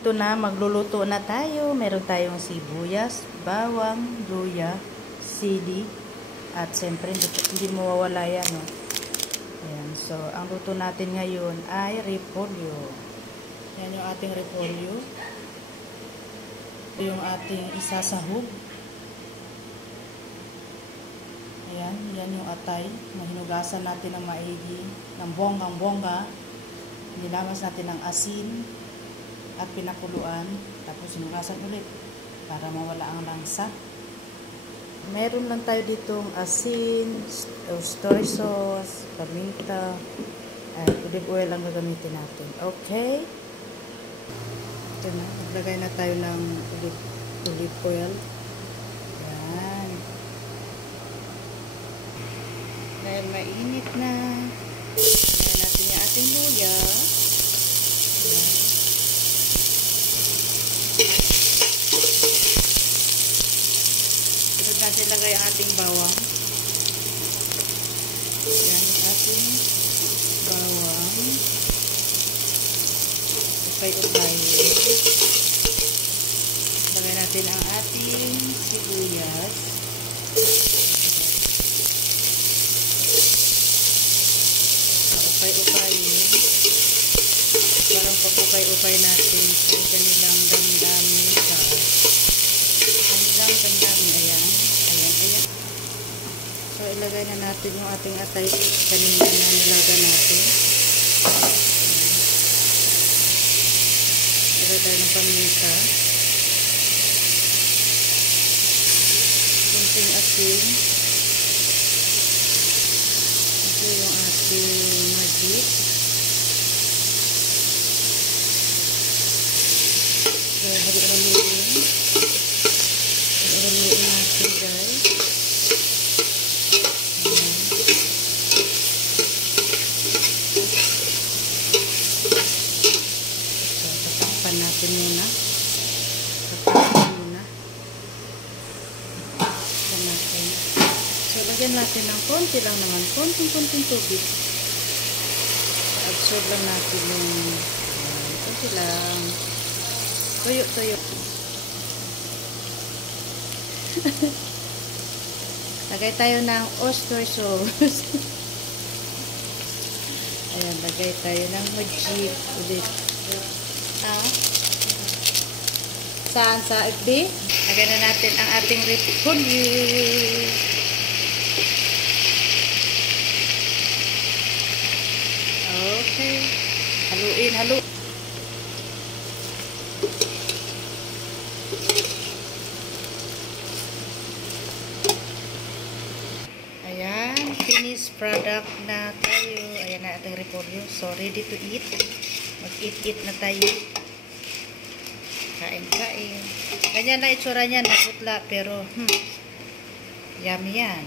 Ito na, magluluto na tayo. Meron tayong sibuyas, bawang, luya, sili, at siyempre hindi mawawala yan. No? Ayan. So, ang luto natin ngayon ay repolyo. Yan yung ating repolyo. Ito yung ating isasahog. Ayan, yan yung atay. Mahinugasan natin ng maigi, ng bonggang-bongga. Nilamas natin ng asin at pinakuluan. Tapos hinugasan ulit para mawala ang langsa. Meron lang tayo ditong asin, soy sauce, paminta, at olive oil ang gagamitin natin. Okay? Ito na. Maglagay na tayo ng olive oil. Yan. Dahil mainit na, lagyan natin yung ating luya. Yan. Sunod natin lagay ang ating bawang. Yan yung ating bawang. Upay-upay. Lagay natin ang ating sibuyas. Upay-upay. Parang pag-upay-upay natin kung kanilang damdamin sa kanilang damdamin. Ayan. Ayan. Ayan. So, ilagay na natin yung ating atay kanina na nilaga natin. Ilagay tayo ng paminta. Kunting asin. Ito yung ating magic. So, haluin. Haluin natin, guys. Ayan. So, tatakpan natin muna. So, lagyan natin ng konti lang naman. Konting tubig. Absorb lang natin yung konti lang. Tuyo. Lagay tayo ng oyster sauce. Ayan, lagay tayo ng magic ulit. Saan? Sa FB? Lagay na natin ang ating repolyo. Okay. Haluin. Ayan. Finished product na tayo. Ayan na ating repolyo. So, ready to eat. Mag-eat na tayo. Kain. Ganyan na itsura niyan. Maputla. Pero, yummy yan.